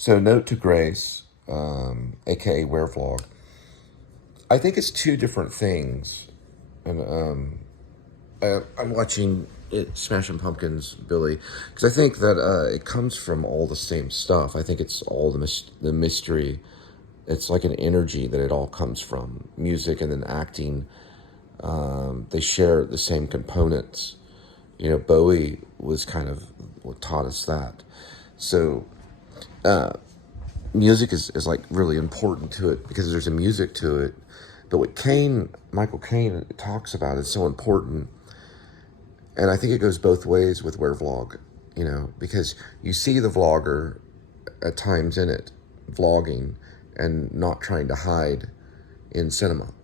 So Note to Grace, aka Wear Vlog, I think it's two different things. And I'm watching it, Smashing Pumpkins, Billy, because I think that it comes from all the same stuff. I think it's all the mystery. It's like an energy that it all comes from. Music and then acting, they share the same components. You know, Bowie was kind of what taught us that. So music is like really important to it because there's a music to it. But what Michael Caine talks about is so important. And I think it goes both ways with Wear Vlog, you know, because you see the vlogger at times in it, vlogging and not trying to hide in cinema.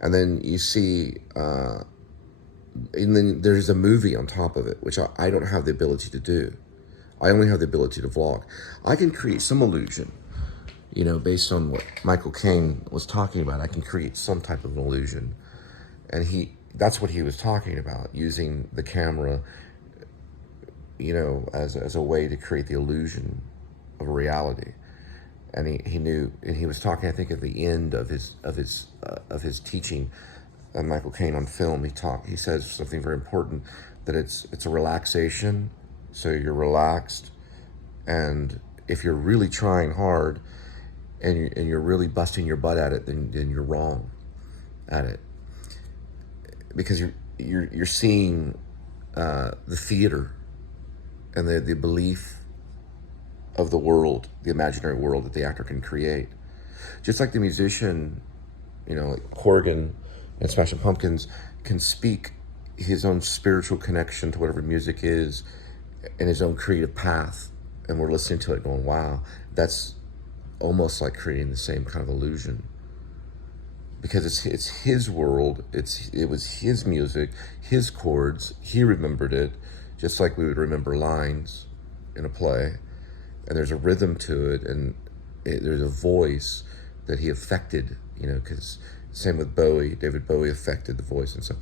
And then you see, and then there's a movie on top of it, which I don't have the ability to do. I only have the ability to vlog. I can create some illusion, you know, based on what Michael Caine was talking about. I can create some type of an illusion. And that's what he was talking about, using the camera, you know, as a way to create the illusion of a reality. And he knew, and he was talking, I think, at the end of his teaching, Michael Caine on film. He says something very important, that it's a relaxation. So you're relaxed, and if you're really trying hard, and you're really busting your butt at it, then you're wrong at it, because you're seeing the theater and the belief of the world, the imaginary world that the actor can create. Just like the musician, you know, like Corgan and Smashing Pumpkins can speak his own spiritual connection to whatever music is and his own creative path, and we're listening to it going, wow, that's almost like creating the same kind of illusion, because it's his world, it was his music, his chords, he remembered it, just like we would remember lines in a play, and there's a rhythm to it, and there's a voice that he affected, you know, because same with Bowie, David Bowie affected the voice, and so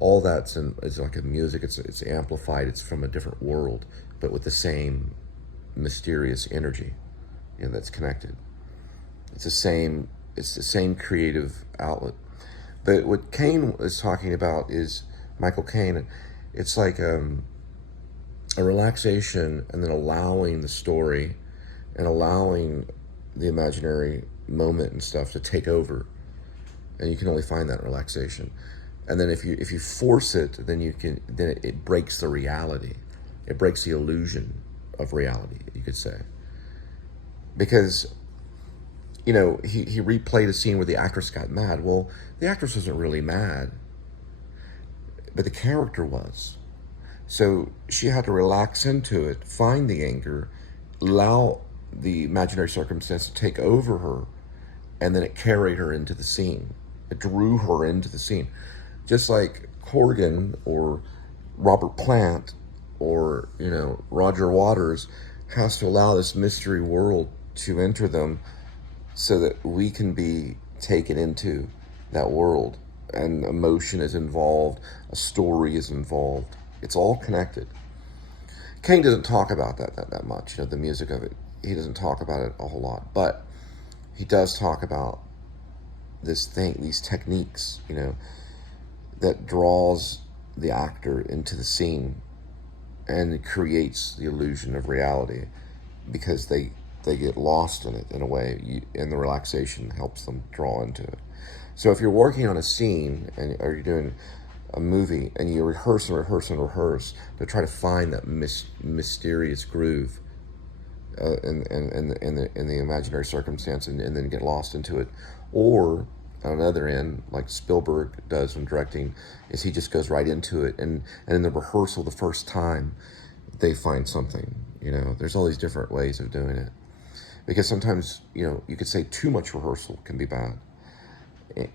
all that's is like a music, it's amplified, it's from a different world, but with the same mysterious energy, you know, that's connected. It's the same creative outlet. But what Caine is talking about is, Michael Caine, it's like a relaxation, and then allowing the story and allowing the imaginary moment and stuff to take over. And you can only find that relaxation. And then if you force it, then it breaks the reality. It breaks the illusion of reality, you could say. Because, you know, he replayed a scene where the actress got mad. Well, the actress wasn't really mad, but the character was. So she had to relax into it, find the anger, allow the imaginary circumstance to take over her, and then it carried her into the scene. It drew her into the scene. Just like Corgan or Robert Plant or, you know, Roger Waters has to allow this mystery world to enter them so that we can be taken into that world, and emotion is involved, a story is involved. It's all connected. Caine doesn't talk about that much, you know, the music of it. He doesn't talk about it a whole lot, but he does talk about these techniques, you know, that draws the actor into the scene and it creates the illusion of reality, because they get lost in it in a way, and the relaxation helps them draw into it. So if you're working on a scene, or you're doing a movie, and you rehearse and rehearse and rehearse to try to find that mysterious groove in the imaginary circumstance, and then get lost into it, or on the other end, like Spielberg does when directing, is he just goes right into it, and in the rehearsal the first time they find something. You know, there's all these different ways of doing it, because sometimes, you know, you could say too much rehearsal can be bad,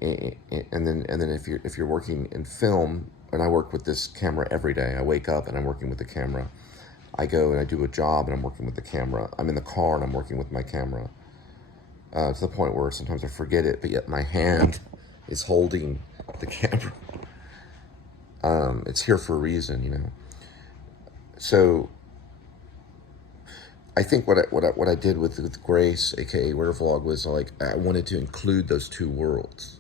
and then if you're working in film, and I work with this camera every day. I wake up and I'm working with the camera. I go and I do a job and I'm working with the camera. I'm in the car and I'm working with my camera. To the point where sometimes I forget it, but yet my hand is holding the camera. It's here for a reason, you know. So I think what I did with Grace, aka Wear Vlog, was like I wanted to include those two worlds.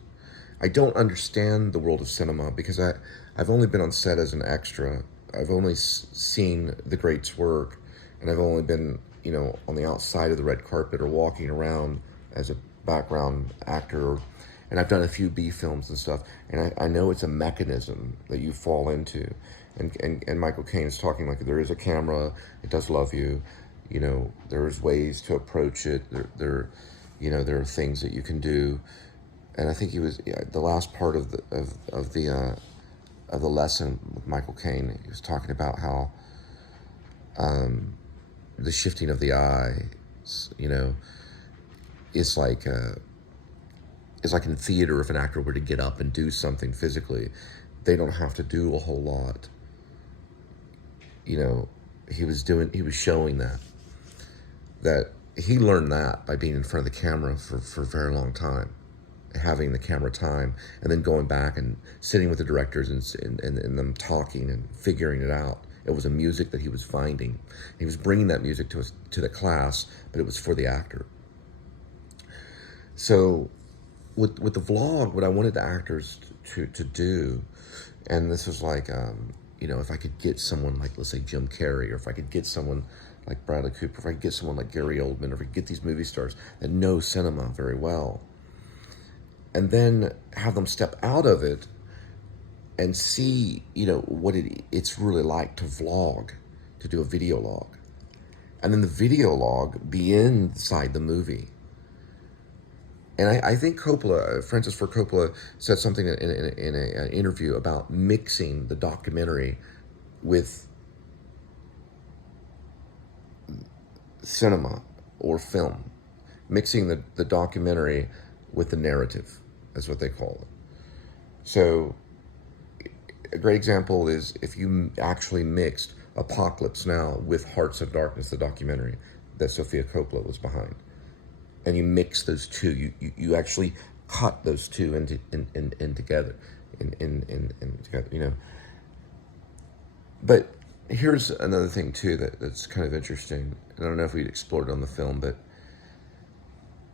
I don't understand the world of cinema because I've only been on set as an extra. I've only seen the greats work, and I've only been, you know, on the outside of the red carpet or walking around as a background actor, and I've done a few B films and stuff, and I know it's a mechanism that you fall into, and Michael Caine is talking like there is a camera, it does love you, you know, there's ways to approach it, you know, there are things that you can do. And I think he was, the last part of the lesson with Michael Caine, he was talking about how the shifting of the eye, you know, is like in theater. If an actor were to get up and do something physically, they don't have to do a whole lot. You know, he was showing that he learned that by being in front of the camera for a very long time, having the camera time, and then going back and sitting with the directors and them talking and figuring it out. It was a music that he was finding. He was bringing that music to the class, but it was for the actor. So with the vlog, what I wanted the actors to do, and this was like, you know, if I could get someone like, let's say, Jim Carrey, or if I could get someone like Bradley Cooper, if I could get someone like Gary Oldman, or if I could get these movie stars that know cinema very well, and then have them step out of it and see, you know, what it's really like to vlog, to do a video log. And then the video log be inside the movie. And I think Francis Ford Coppola said something in an interview about mixing the documentary with cinema or film. Mixing the documentary with the narrative, is what they call it. So a great example is if you actually mixed Apocalypse Now with Hearts of Darkness, the documentary that Sofia Coppola was behind, and you mix those two, you actually cut those two in together, together, you know. But here's another thing too that's kind of interesting. I don't know if we explored it on the film, but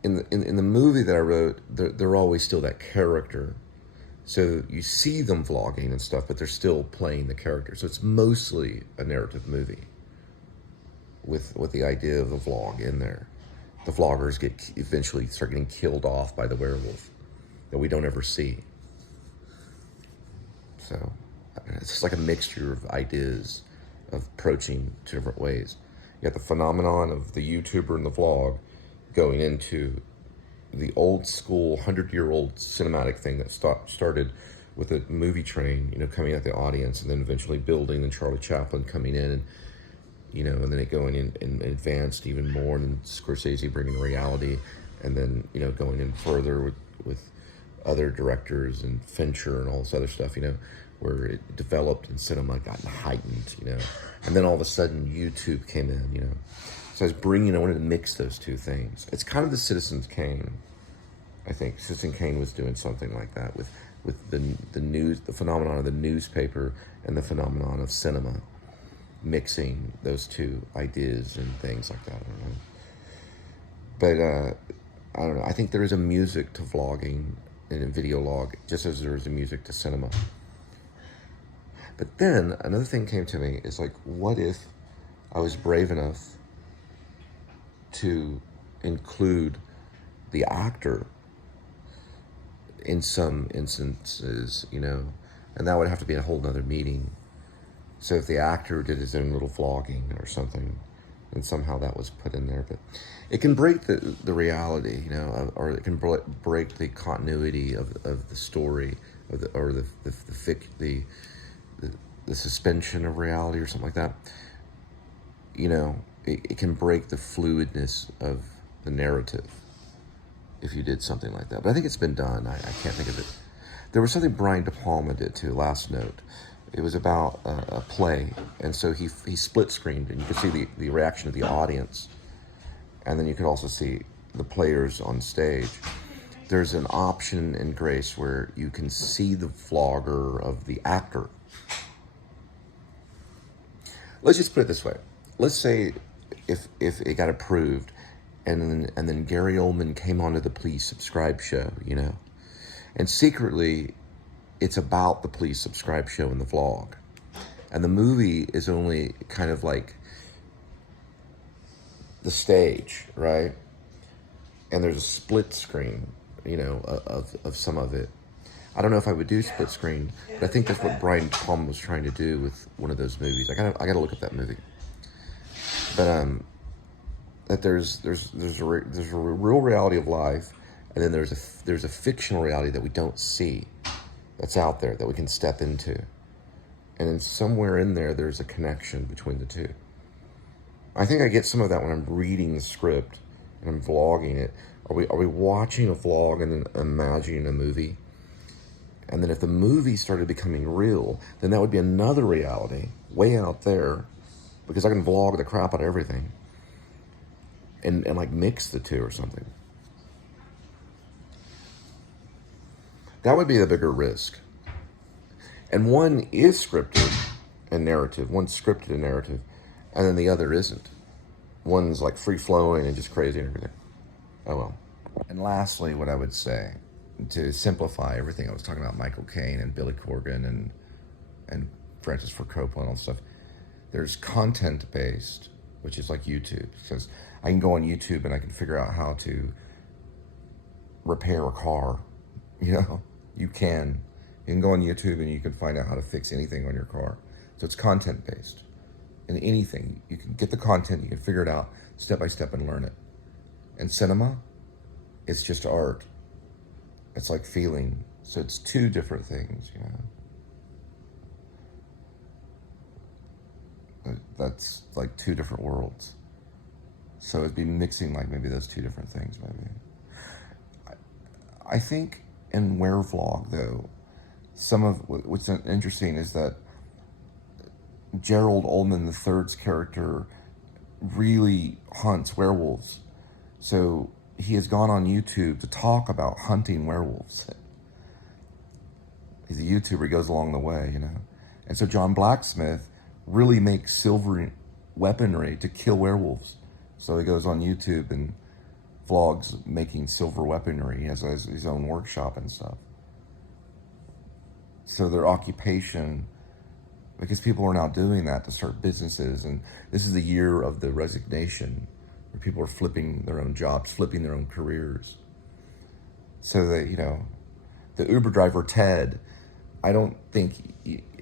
in the movie that I wrote, they're always still that character. So you see them vlogging and stuff, but they're still playing the character. So it's mostly a narrative movie with the idea of the vlog in there. The vloggers eventually start getting killed off by the werewolf that we don't ever see. So it's just like a mixture of ideas of approaching two different ways. You got the phenomenon of the YouTuber and the vlog going into the old school 100-year-old cinematic thing that started with a movie train, you know, coming at the audience, and then eventually building, and Charlie Chaplin coming in, and you know, and then it going in and advanced even more, and then Scorsese bringing reality, and then, you know, going in further with other directors and Fincher and all this other stuff, you know, where it developed and cinema got heightened, you know, and then all of a sudden YouTube came in, you know. So I wanted to mix those two things. It's kind of the Citizen Caine. I think Citizen Caine was doing something like that with the news, the phenomenon of the newspaper and the phenomenon of cinema, mixing those two ideas and things like that. I don't know. But I don't know. I think there is a music to vlogging and a video log, just as there is a music to cinema. But then another thing came to me is like, what if I was brave enough to include the actor in some instances, you know, and that would have to be a whole nother meeting. So if the actor did his own little vlogging or something, and somehow that was put in there, but it can break the reality, you know, or it can break the continuity of the story, or the suspension of reality or something like that. You know, it can break the fluidness of the narrative if you did something like that. But I think it's been done. I can't think of it. There was something Brian De Palma did too, Last Note. It was about a play, and so he split screened, and you could see the reaction of the audience, and then you could also see the players on stage. There's an option in Grace where you can see the vlogger of the actor. Let's just put it this way. Let's say if it got approved, and then Gary Oldman came onto the Please Subscribe show, you know, and secretly, it's about the Please Subscribe show in the vlog, and the movie is only kind of like the stage, right? And there's a split screen, you know, of some of it. I don't know if I would do split screen, but I think that's what Brian Palm was trying to do with one of those movies. I gotta look at that movie. But that there's a real reality of life, and then there's a fictional reality that we don't see, that's out there that we can step into, and then somewhere in there there's a connection between the two. I think I get some of that when I'm reading the script and I'm vlogging it. Are we watching a vlog and then imagining a movie? And then if the movie started becoming real, then that would be another reality way out there, because I can vlog the crap out of everything and like mix the two or something. That would be the bigger risk. And one is scripted and narrative. One's scripted and narrative, and then the other isn't. One's like free-flowing and just crazy and everything. Oh well. And lastly, what I would say, to simplify everything I was talking about, Michael Caine and Billy Corgan and Francis Ford Coppola and all that stuff, there's content-based, which is like YouTube. Because I can go on YouTube and I can figure out how to repair a car, you know? You can go on YouTube and you can find out how to fix anything on your car. So it's content-based. In anything, you can get the content, you can figure it out step by step and learn it. And cinema, it's just art. It's like feeling. So it's two different things, you know. That's like two different worlds. So it'd be mixing like maybe those two different things, maybe. I think in Werevlog, though, some of what's interesting is that Gerald Ullman III's character really hunts werewolves. So he has gone on YouTube to talk about hunting werewolves. He's a YouTuber, he goes along the way, you know. And so John Blacksmith really makes silver weaponry to kill werewolves. So he goes on YouTube and vlogs making silver weaponry. He has his own workshop and stuff. So their occupation, because people are now doing that to start businesses, and this is the year of the resignation, where people are flipping their own jobs, flipping their own careers. So that, you know, the Uber driver Ted, I don't think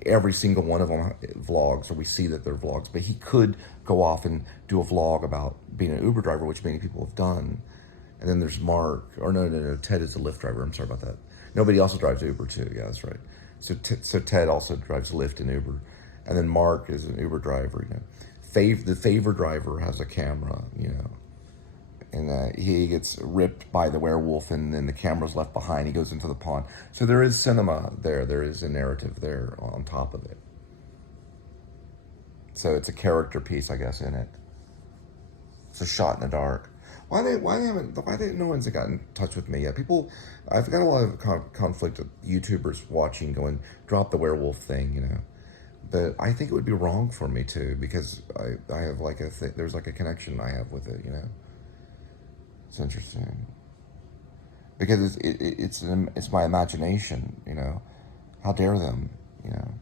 every single one of them vlogs, or we see that they're vlogs, but he could go off and do a vlog about being an Uber driver, which many people have done. And then there's Mark, or no, Ted is a Lyft driver, I'm sorry about that. Nobody also drives Uber too, yeah, that's right. So Ted also drives Lyft and Uber. And then Mark is an Uber driver, you know. The favor driver has a camera, you know. And he gets ripped by the werewolf, and then the camera's left behind. He goes into the pond. So there is cinema there. There is a narrative there on top of it. So it's a character piece, I guess, in it. It's a shot in the dark. Why no one's gotten in touch with me yet? I've got a lot of conflict with YouTubers watching, going, drop the werewolf thing, you know. But I think it would be wrong for me to, because I have like there's like a connection I have with it, you know. It's interesting because it's my imagination, you know. How dare them, you know.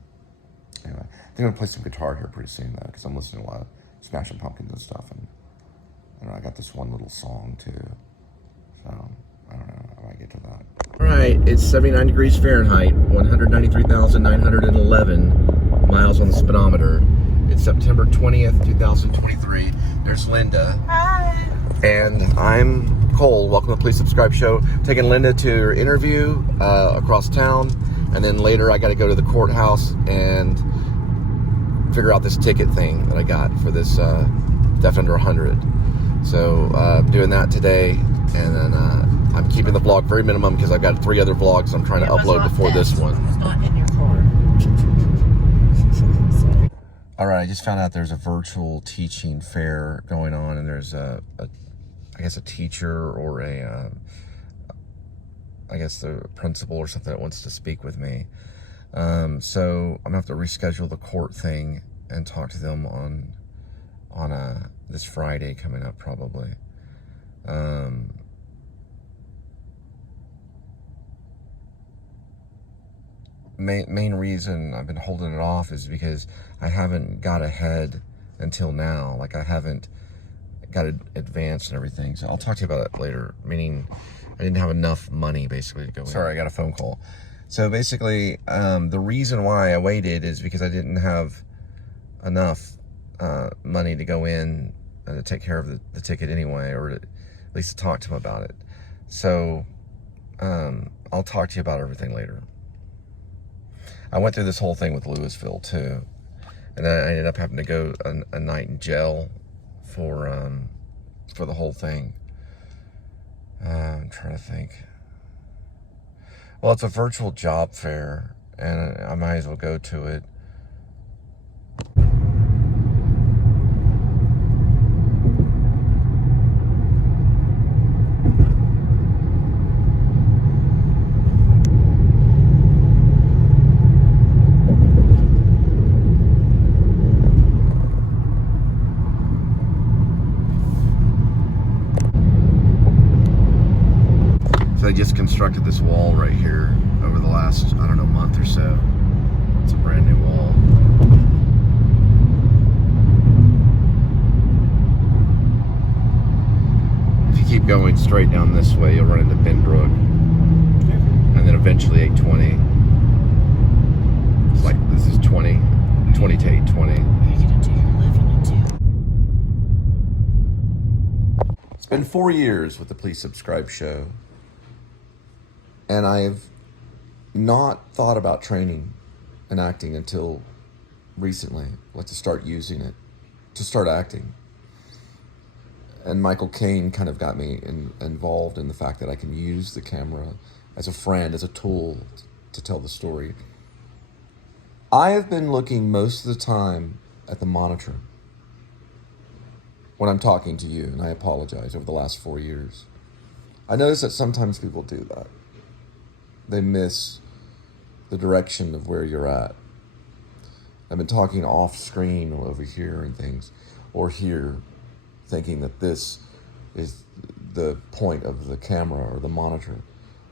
Anyway, I think I'm gonna play some guitar here pretty soon though, because I'm listening to a lot of Smashing Pumpkins and stuff, and I got this one little song too. So I don't know. I might get to that. All right, it's 79 degrees Fahrenheit, 193,911 miles on the speedometer. It's September 20th, 2023. There's Linda. Hi. And I'm Cole. Welcome to the Please Subscribe Show. Taking Linda to her interview across town. And then later I got to go to the courthouse and figure out this ticket thing that I got for this Deaf Under 100. So doing that today. And then I'm keeping the vlog very minimum because I've got 3 other vlogs I'm trying to upload before this one. It was not in your car. All right, I just found out there's a virtual teaching fair going on, and there's I guess a teacher or I guess the principal or something that wants to speak with me. So I'm gonna have to reschedule the court thing and talk to them on this Friday coming up probably. Main reason I've been holding it off is because I haven't got ahead until now. Like, I haven't got advanced and everything. So I'll talk to you about it later. Meaning, I didn't have enough money basically to go in. Sorry, I got a phone call. So basically, the reason why I waited is because I didn't have enough money to go in to take care of the ticket anyway, or at least to talk to him about it. So I'll talk to you about everything later. I went through this whole thing with Louisville too, and then I ended up having to go a night in jail for the whole thing. I'm trying to think. Well, it's a virtual job fair, and I might as well go to it. They just constructed this wall right here over the last, I don't know, month or so. It's a brand new wall. If you keep going straight down this way, you'll run into Benbrook. And then eventually 820. It's like, this is 20 to 820. It's been 4 years with the Please Subscribe show. And I've not thought about training and acting until recently, like to start using it, to start acting. And Michael Caine kind of got me involved in the fact that I can use the camera as a friend, as a tool to tell the story. I have been looking most of the time at the monitor when I'm talking to you, and I apologize, over the last 4 years. I notice that sometimes people do that. They miss the direction of where you're at. I've been talking off screen or over here and things, or here, thinking that this is the point of the camera or the monitor,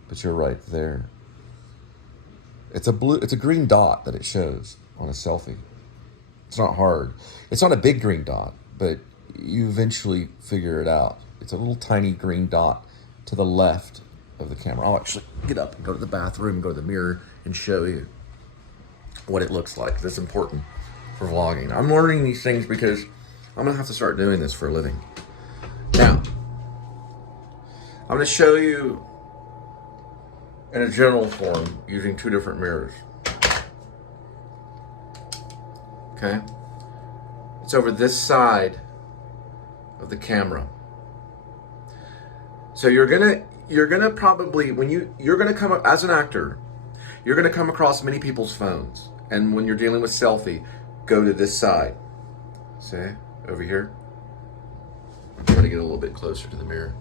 but you're right there. It's a green dot that it shows on a selfie. It's not hard. It's not a big green dot, but you eventually figure it out. It's a little tiny green dot to the left of the camera. I'll actually get up and go to the bathroom, go to the mirror, and show you what it looks like. That's important for vlogging. I'm learning these things because I'm gonna have to start doing this for a living. Now, I'm gonna show you in a general form using 2 different mirrors. Okay? It's over this side of the camera. So you're gonna probably, when you're gonna come up as an actor, you're gonna come across many people's phones. And when you're dealing with selfie, go to this side. See, over here. I'm trying to get a little bit closer to the mirror.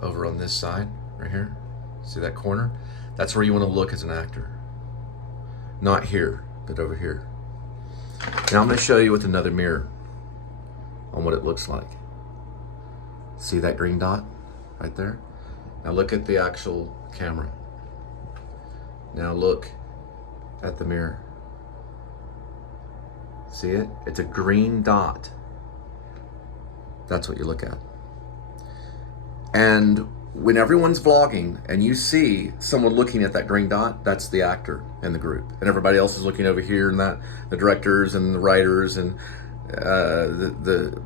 Over on this side, right here. See that corner? That's where you wanna look as an actor. Not here, but over here. Now I'm gonna show you with another mirror on what it looks like. See that green dot right there? Now look at the actual camera. Now look at the mirror. See it? It's a green dot. That's what you look at. And when everyone's vlogging and you see someone looking at that green dot, that's the actor in the group. And everybody else is looking over here, and that the directors and the writers and the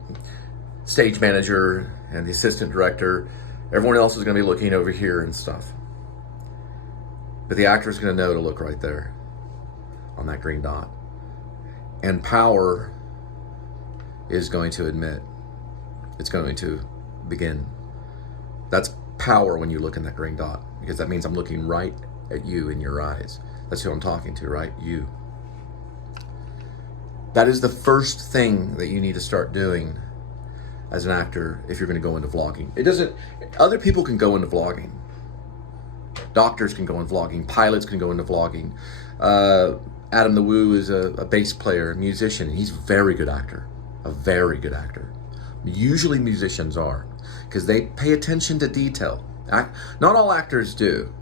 stage manager and the assistant director. Everyone else is going to be looking over here and stuff. But the actor is going to know to look right there on that green dot. And power is going to admit. It's going to begin. That's power when you look in that green dot, because that means I'm looking right at you in your eyes. That's who I'm talking to, right? You. That is the first thing that you need to start doing as an actor if you're going to go into vlogging. It doesn't, other people can go into vlogging. Doctors can go into vlogging. Pilots can go into vlogging. A.D.W.C is a bass player, a musician, and he's a very good actor. A very good actor. Usually musicians are, because they pay attention to detail. Not all actors do,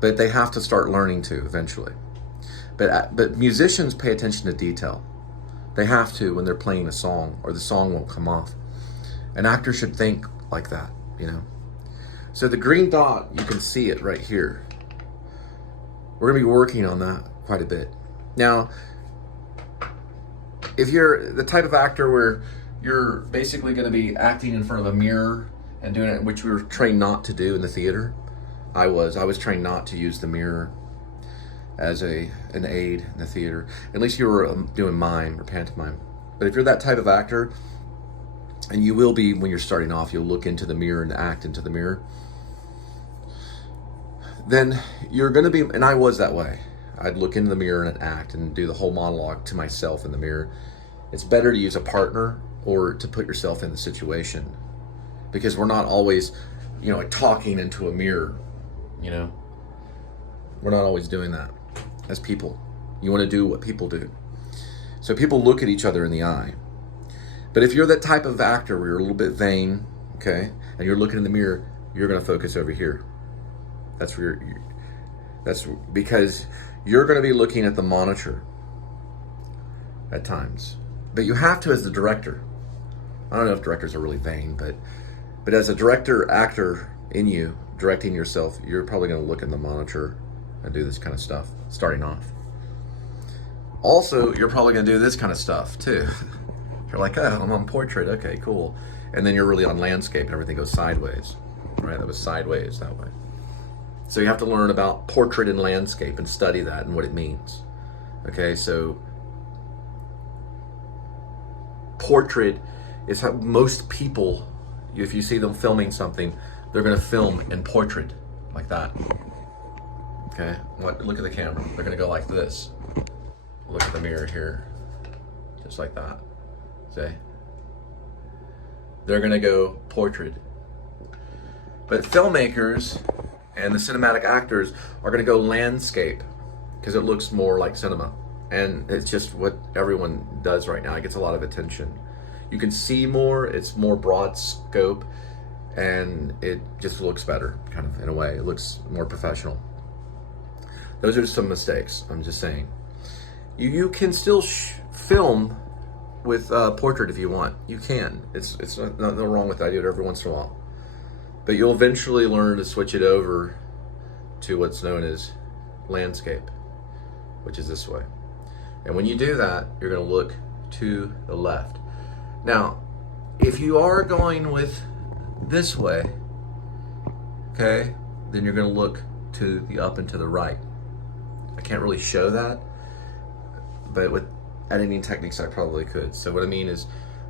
but they have to start learning to eventually. But musicians pay attention to detail. They have to when they're playing a song, or the song won't come off. An actor should think like that, you know. So the green dot, you can see it right here. We're gonna be working on that quite a bit. Now, if you're the type of actor where you're basically gonna be acting in front of a mirror and doing it, which we were trained not to do in the theater. I was trained not to use the mirror as an aid in the theater. At least you were doing mime or pantomime. But if you're that type of actor, and you will be when you're starting off, you'll look into the mirror and act into the mirror, then you're gonna be, and I was that way. I'd look into the mirror and act and do the whole monologue to myself in the mirror. It's better to use a partner or to put yourself in the situation, because we're not always, you know, talking into a mirror, you know. We're not always doing that as people. You want to do what people do. So people look at each other in the eye. But if you're that type of actor where you're a little bit vain, okay, and you're looking in the mirror, you're going to focus over here. That's where that's because you're going to be looking at the monitor at times. But you have to as the director. I don't know if directors are really vain, but as a director, actor in you, directing yourself, you're probably going to look in the monitor and do this kind of stuff, starting off. Also, you're probably going to do this kind of stuff, too. You're like, oh, I'm on portrait, okay, cool. And then you're really on landscape and everything goes sideways, right? That was sideways that way. So you have to learn about portrait and landscape and study that and what it means. Okay, so portrait is how most people, if you see them filming something, they're going to film in portrait like that. Okay, look at the camera. They're going to go like this. Look at the mirror here, just like that. See? They're going to go portrait. But filmmakers and the cinematic actors are going to go landscape because it looks more like cinema. And it's just what everyone does right now. It gets a lot of attention. You can see more, it's more broad scope, and it just looks better, kind of, in a way. It looks more professional. Those are just some mistakes, I'm just saying. You can still film with portrait if you want. You can. It's nothing wrong with that. I do it every once in a while. But you'll eventually learn to switch it over to what's known as landscape, which is this way. And when you do that, you're going to look to the left. Now, if you are going with this way, okay, then you're going to look to the up and to the right. I can't really show that, but with editing techniques, I probably could. So what I mean is,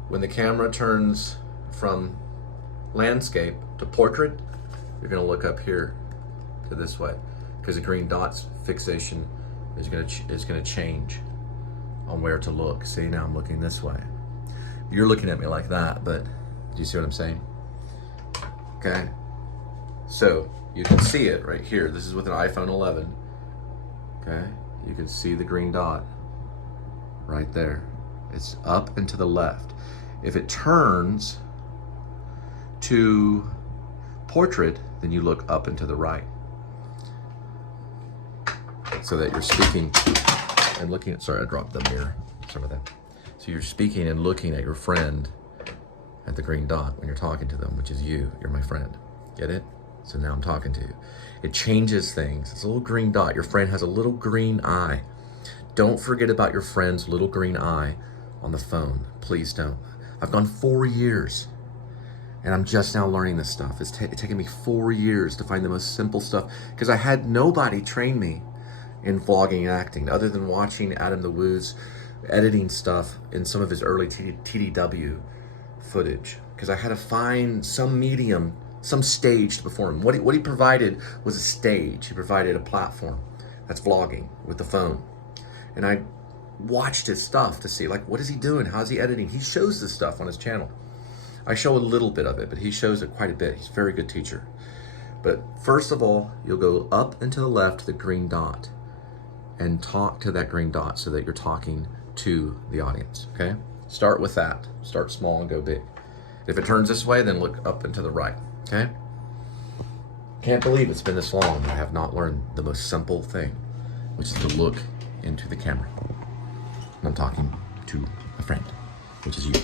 when the camera turns from landscape to portrait, you're going to look up here to this way, because the green dot's fixation is going to change on where to look. See, now I'm looking this way. You're looking at me like that, but do you see what I'm saying? Okay, so you can see it right here. This is with an iPhone 11. Okay, you can see the green dot right there. It's up and to the left. If it turns to portrait, then you look up and to the right, so that you're speaking and looking at, sorry, I dropped the mirror, sorry about that. So you're speaking and looking at your friend at the green dot when you're talking to them, which is you, you're my friend. Get it? So now I'm talking to you. It changes things. It's a little green dot. Your friend has a little green eye. Don't forget about your friend's little green eye on the phone. Please don't. I've gone 4 years and I'm just now learning this stuff. It's taken me 4 years to find the most simple stuff, because I had nobody train me in vlogging and acting other than watching A.D.W.C editing stuff in some of his early T.D.W. footage, because I had to find some medium, some stage to perform. What he provided was a stage. He provided a platform. That's vlogging with the phone. And I watched his stuff to see, like, what is he doing? How's he editing? He shows this stuff on his channel. I show a little bit of it, but he shows it quite a bit. He's a very good teacher. But first of all, you'll go up and to the left to the green dot and talk to that green dot so that you're talking to the audience, okay? Start with that. Start small and go big. If it turns this way, then look up and to the right, okay? Can't believe it's been this long and I have not learned the most simple thing, which is to look into the camera. And I'm talking to a friend, which is you,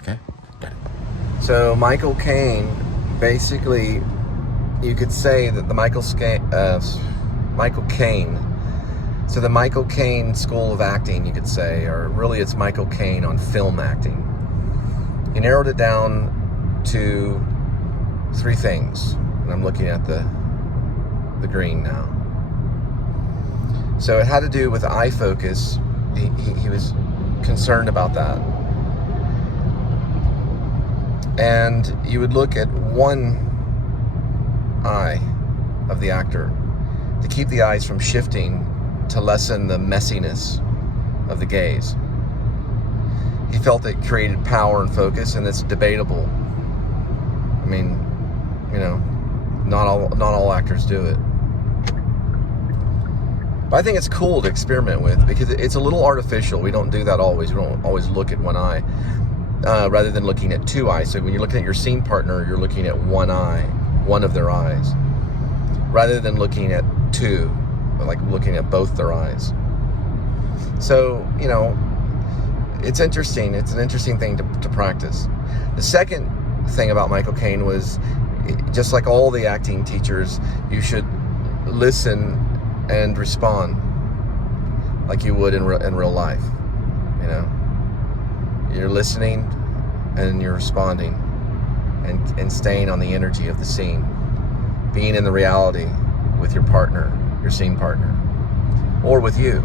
okay? Got it. So Michael Caine, basically, you could say that the Michael Caine, so the Michael Caine School of Acting, you could say, or really it's Michael Caine on film acting. He narrowed it down to 3 things. And I'm looking at the green now. So it had to do with eye focus. He was concerned about that. And you would look at one eye of the actor to keep the eyes from shifting, to lessen the messiness of the gaze. He felt it created power and focus, and it's debatable. I mean, you know, not all actors do it. But I think it's cool to experiment with, because it's a little artificial. We don't do that always. We don't always look at one eye, rather than looking at 2 eyes. So when you're looking at your scene partner, you're looking at one eye, one of their eyes, rather than looking at 2, like looking at both their eyes. So, you know, it's interesting. It's an interesting thing to practice. The second thing about Michael Caine was, just like all the acting teachers, you should listen and respond like you would in real life. You know, you're listening and you're responding, and staying on the energy of the scene, being in the reality with your partner, your scene partner, or with you.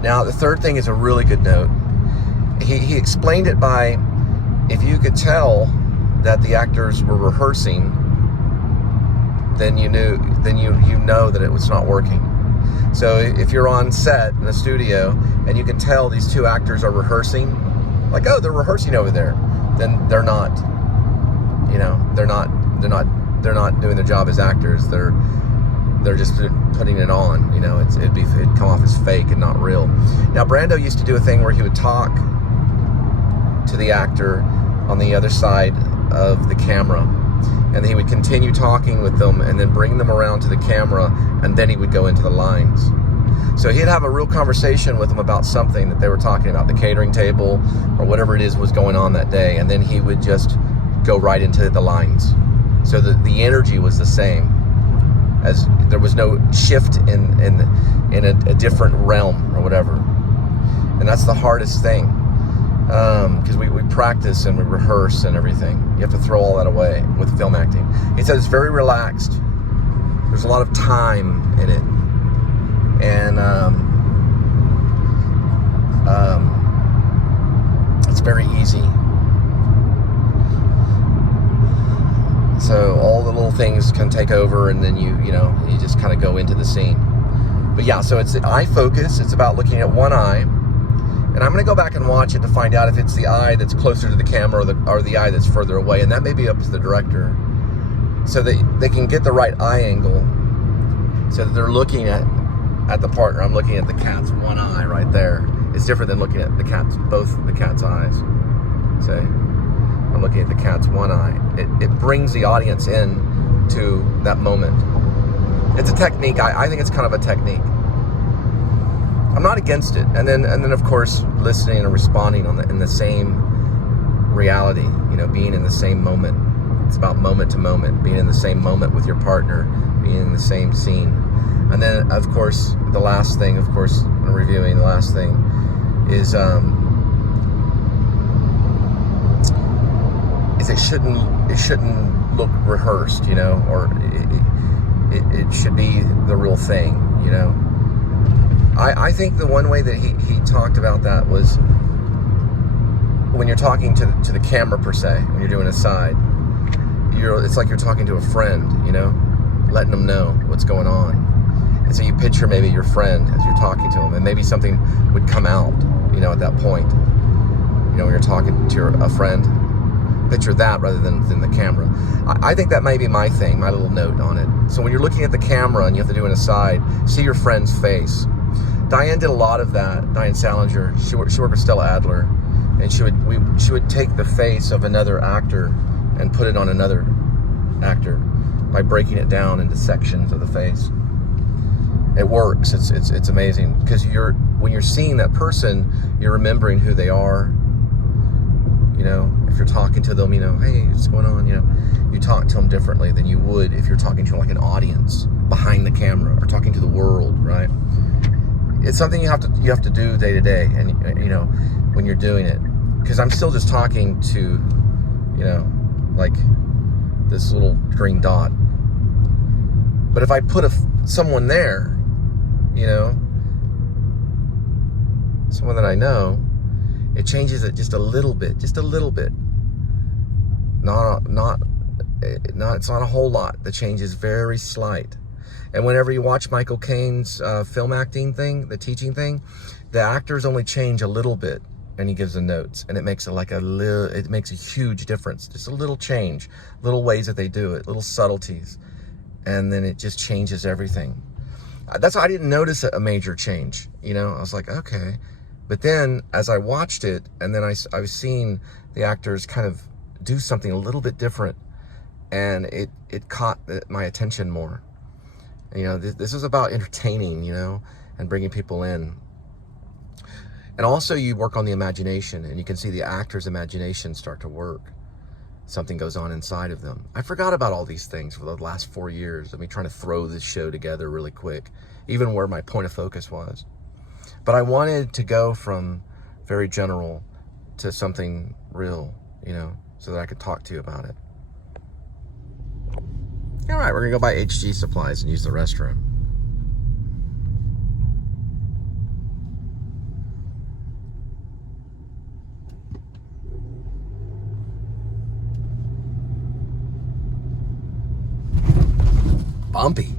Now, the third thing is a really good note. He explained it by, if you could tell that the actors were rehearsing, then you know that it was not working. So if you're on set in a studio and you can tell these 2 actors are rehearsing, like, oh, they're rehearsing over there, then they're not. You know, they're not doing their job as actors. They're just putting it on. You know, it'd come off as fake and not real. Now, Brando used to do a thing where he would talk to the actor on the other side of the camera, and he would continue talking with them and then bring them around to the camera, and then he would go into the lines. So he'd have a real conversation with them about something that they were talking about, the catering table or whatever it is was going on that day, and then he would just go right into the lines. So the energy was the same, as there was no shift in a different realm or whatever. And that's the hardest thing, because we practice and we rehearse and everything. You have to throw all that away with film acting. He said it's very relaxed. There's a lot of time in it, and it's very easy. So all the little things can take over, and then you just kind of go into the scene. But yeah, so it's eye focus. It's about looking at one eye. And I'm going to go back and watch it to find out if it's the eye that's closer to the camera or the eye that's further away. And that may be up to the director, so that they can get the right eye angle, so that they're looking at the partner. I'm looking at the cat's one eye right there. It's different than looking at both the cat's eyes. Say, I'm looking at the cat's one eye. It brings the audience in to that moment. It's a technique. I think it's kind of a technique. I'm not against it. And then of course, listening and responding in the same reality, being in the same moment. It's about moment to moment, being in the same moment with your partner, being in the same scene. And then, of course, the last thing, when reviewing, the last thing is it shouldn't look rehearsed, or it should be the real thing, I think the one way that he talked about that was when you're talking to the camera, per se, when you're doing a side, it's like you're talking to a friend, letting them know what's going on. And so you picture maybe your friend as you're talking to them, and maybe something would come out, at that point, when you're talking to a friend. Picture that rather than the camera. I think that may be my thing, my little note on it. So when you're looking at the camera and you have to do an aside, see your friend's face. Diane did a lot of that. Diane Salinger, she worked with Stella Adler, and she would take the face of another actor and put it on another actor by breaking it down into sections of the face. It works. It's amazing, because when you're seeing that person, you're remembering who they are. You know, if you're talking to them, you know, hey, what's going on? You know, you talk to them differently than you would if you're talking to like an audience behind the camera, or talking to the world, right? It's something you have to do day to day, and you know, when you're doing it, because I'm still just talking to, you know, like this little green dot. But if I put someone there, you know, someone that I know, it changes it just a little bit. It's not a whole lot. The change is very slight. And whenever you watch Michael Caine's film acting thing, the teaching thing, the actors only change a little bit, and he gives the notes, and it makes it makes a huge difference. Just a little change, little ways that they do it, little subtleties, and then it just changes everything. That's why I didn't notice a major change. You know, I was like, okay. But then as I watched it, and then I was seeing the actors kind of do something a little bit different, and it caught my attention more. You know, this is about entertaining, you know, and bringing people in. And also you work on the imagination, and you can see the actor's imagination start to work. Something goes on inside of them. I forgot about all these things for the last 4 years of me trying to throw this show together really quick, even where my point of focus was. But I wanted to go from very general to something real, you know, so that I could talk to you about it. All right, we're gonna go buy HG supplies and use the restroom. Bumpy.